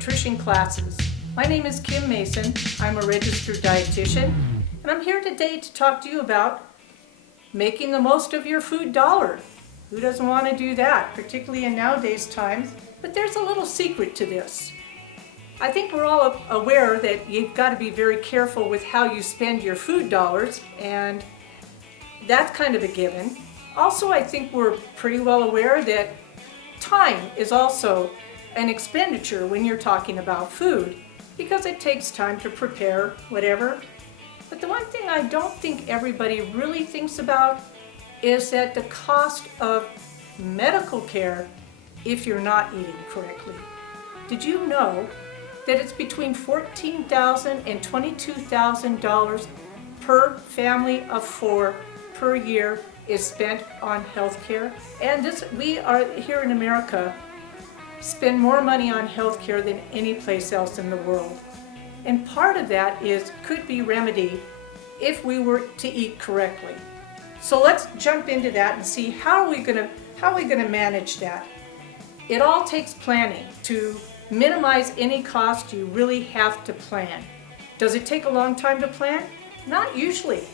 nutrition classes. My name is Kim Mason. I'm a registered dietitian, and I'm here today to talk to you about making the most of your food dollar. Who doesn't want to do that, particularly in nowadays times? But there's a little secret to this. I think we're all aware that you've got to be very careful with how you spend your food dollars, and that's kind of a given. Also, I think we're pretty well aware that time is also an expenditure when you're talking about food, because it takes time to prepare whatever. But the one thing I don't think everybody really thinks about is that the cost of medical care if you're not eating correctly. Did you know that it's between $14,000 and $22,000 per family of 4 per year is spent on health care? And we are here in America spend more money on health care than any place else in the world. And part of that could be remedied if we were to eat correctly. So let's jump into that and see how are we going to manage that. It all takes planning. To minimize any cost, you really have to plan. Does it take a long time to plan? Not usually.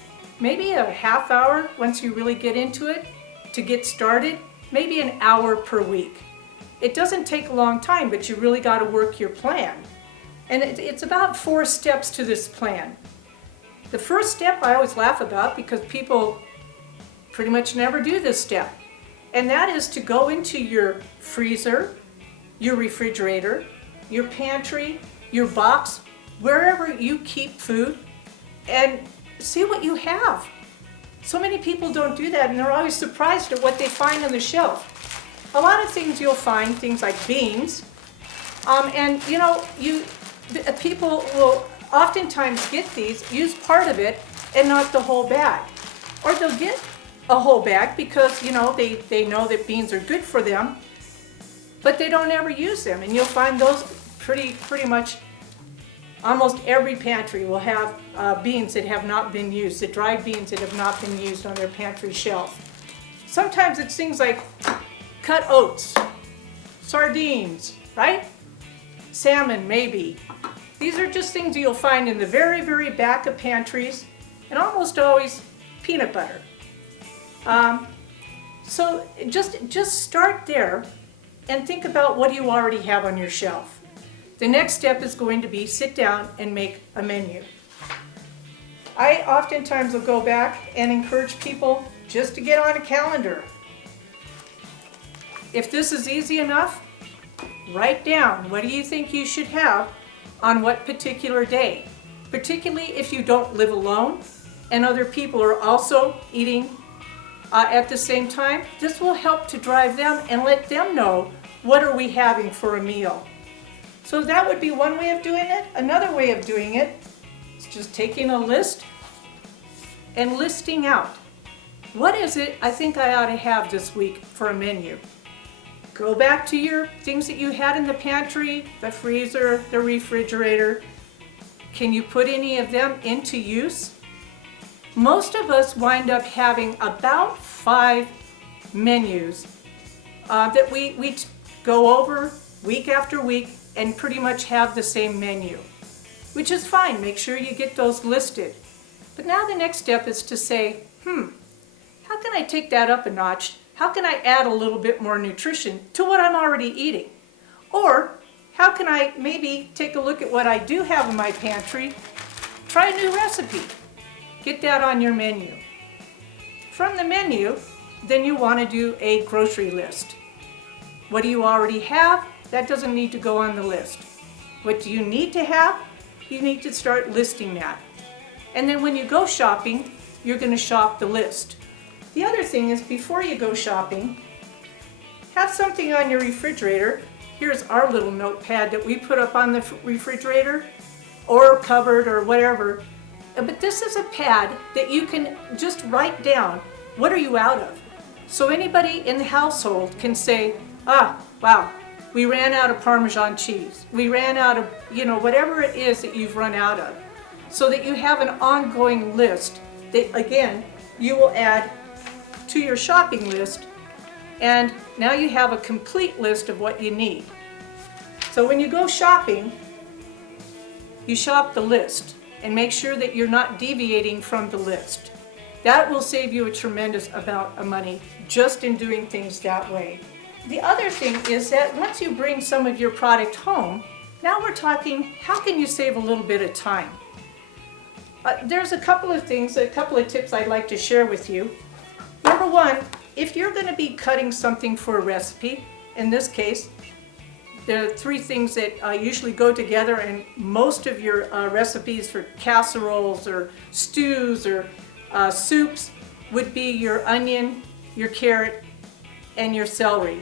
Maybe a half hour once you really get into it to get started, maybe an hour per week. It doesn't take a long time, but you really got to work your plan. And it's about 4 steps to this plan. The first step I always laugh about because people pretty much never do this step. And that is to go into your freezer, your refrigerator, your pantry, your box, wherever you keep food, and see what you have. So many people don't do that, and they're always surprised at what they find on the shelf. A lot of things you'll find, things like beans, and people will oftentimes get these, use part of it, and not the whole bag. Or they'll get a whole bag because they know that beans are good for them, but they don't ever use them. And you'll find those pretty much almost every pantry will have beans that have not been used, the dried beans that have not been used on their pantry shelf. Sometimes it's things like cut oats, sardines, right? Salmon, maybe. These are just things you'll find in the very, very back of pantries, and almost always peanut butter. So just start there and think about what you already have on your shelf. The next step is going to be sit down and make a menu. I oftentimes will go back and encourage people just to get on a calendar. If this is easy enough, write down what do you think you should have on what particular day, particularly if you don't live alone and other people are also eating at the same time. This will help to drive them and let them know what are we having for a meal. So that would be one way of doing it. Another way of doing it is just taking a list and listing out, what is it I think I ought to have this week for a menu? Go back to your things that you had in the pantry, the freezer, the refrigerator. Can you put any of them into use? Most of us wind up having about 5 menus that we go over week after week and pretty much have the same menu, which is fine. Make sure you get those listed. But now the next step is to say, how can I take that up a notch? How can I add a little bit more nutrition to what I'm already eating? Or how can I maybe take a look at what I do have in my pantry, try a new recipe, get that on your menu. From the menu, then you want to do a grocery list. What do you already have? That doesn't need to go on the list. What do you need to have? You need to start listing that. And then when you go shopping, you're going to shop the list. The other thing is, before you go shopping, have something on your refrigerator. Here's our little notepad that we put up on the refrigerator or cupboard or whatever. But this is a pad that you can just write down, what are you out of? So anybody in the household can say, wow, we ran out of Parmesan cheese. We ran out of, whatever it is that you've run out of. So that you have an ongoing list that, again, you will add to your shopping list, and now you have a complete list of what you need. So when you go shopping, you shop the list and make sure that you're not deviating from the list. That will save you a tremendous amount of money just in doing things that way. The other thing is that once you bring some of your product home, now we're talking, how can you save a little bit of time? There's a couple of things, a couple of tips I'd like to share with you. Number one, if you're going to be cutting something for a recipe, in this case, there are three things that usually go together in most of your recipes for casseroles or stews or soups would be your onion, your carrot, and your celery.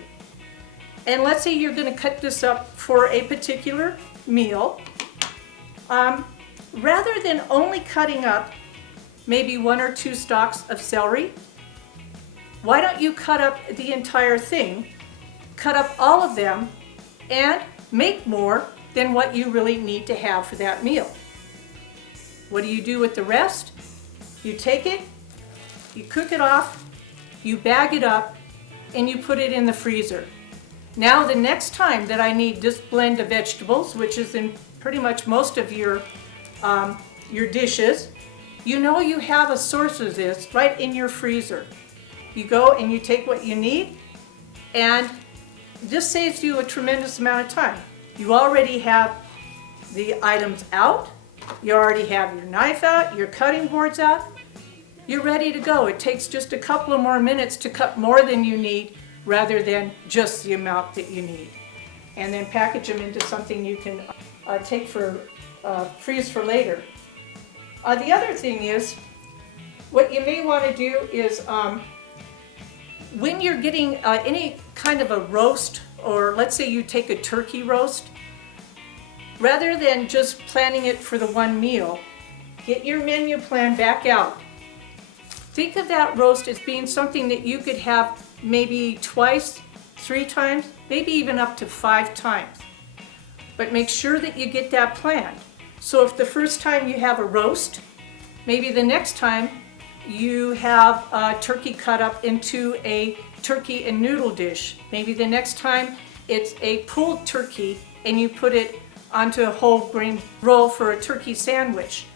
And let's say you're going to cut this up for a particular meal. Rather than only cutting up maybe 1 or 2 stalks of celery, why don't you cut up the entire thing, cut up all of them, and make more than what you really need to have for that meal? What do you do with the rest? You take it, you cook it off, you bag it up, and you put it in the freezer. Now the next time that I need this blend of vegetables, which is in pretty much most of your dishes, you know you have a source of this right in your freezer. You go and you take what you need, and this saves you a tremendous amount of time. You already have the items out, you already have your knife out, your cutting boards out, you're ready to go. It takes just a couple of more minutes to cut more than you need rather than just the amount that you need. And then package them into something you can take for freeze for later. The other thing is, what you may want to do is when you're getting any kind of a roast, or let's say you take a turkey roast, rather than just planning it for the one meal, get your menu plan back out. Think of that roast as being something that you could have maybe twice, 3 times, maybe even up to 5 times. But make sure that you get that planned. So if the first time you have a roast, maybe the next time you have turkey cut up into a turkey and noodle dish. Maybe the next time it's a pulled turkey and you put it onto a whole grain roll for a turkey sandwich.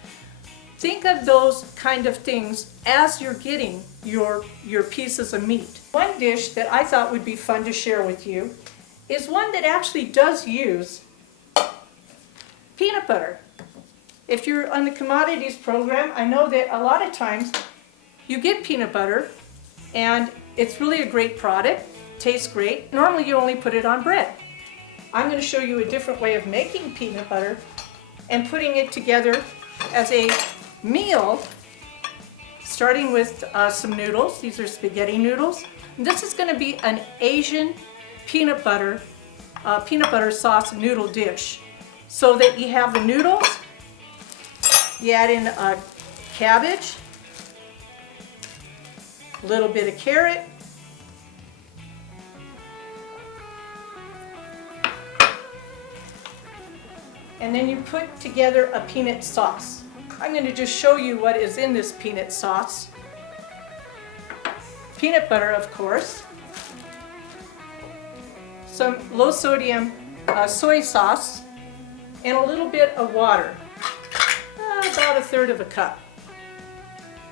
Think of those kind of things as you're getting your pieces of meat. One dish that I thought would be fun to share with you is one that actually does use peanut butter. If you're on the commodities program, I know that a lot of times you get peanut butter and it's really a great product, tastes great. Normally you only put it on bread. I'm going to show you a different way of making peanut butter and putting it together as a meal, starting with some noodles. These are spaghetti noodles. And this is going to be an Asian peanut butter sauce noodle dish. So that you have the noodles, you add in cabbage, a little bit of carrot, and then you put together a peanut sauce. I'm going to just show you what is in this peanut sauce. Peanut butter, of course, some low sodium soy sauce, and a little bit of water, about 1/3 cup.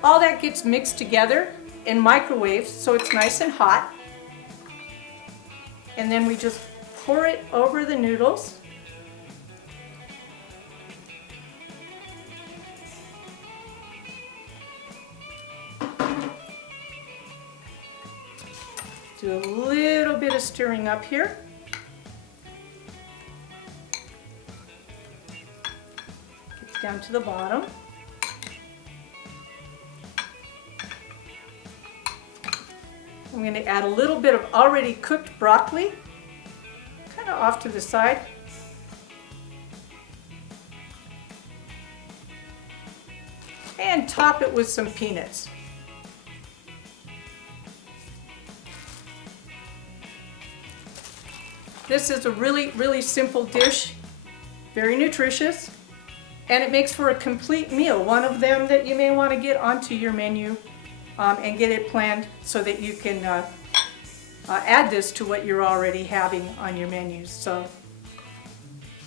All that gets mixed together in microwave so it's nice and hot. And then we just pour it over the noodles. Do a little bit of stirring up here. Get down to the bottom. I'm going to add a little bit of already cooked broccoli, kind of off to the side. And top it with some peanuts. This is a really, really simple dish, very nutritious, and it makes for a complete meal. One of them that you may want to get onto your menu and get it planned so that you can add this to what you're already having on your menus. So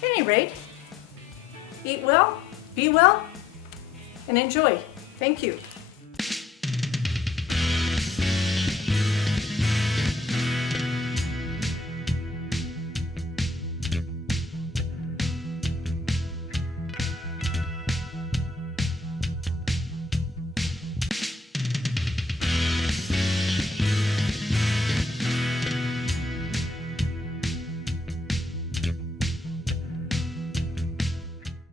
At any rate, eat well, be well, and enjoy. Thank you.